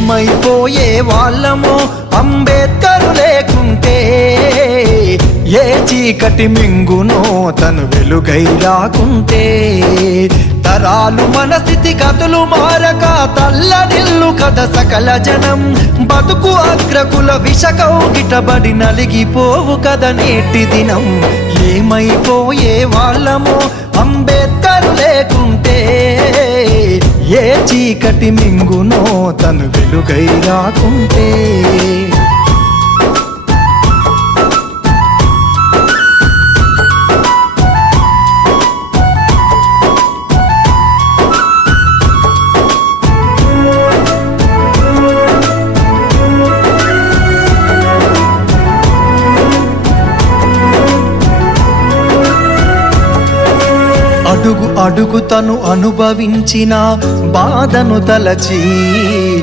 ఏమైపోయే వాళ్ళమో అంబేద్కర్ లేకుంటే, ఏ చీకటి మింగునో తను వెలుగై రాకుంటే, తరాలు మన స్థితి గతులు మారక తల్లడిల్లు కథ సకల జనం, బతుకు అగ్రకుల విషకౌగిటబడి నలిగిపోవు కథ నేటి దినం. ఏమైపోయే వాళ్ళమో అంబేద్కర్ లేకుంటే, ఏ చీకటి మింగునో తను వెలుగై రాకుంటే. అడుగు అడుగు తను అనుభవించిన బాధను తలచి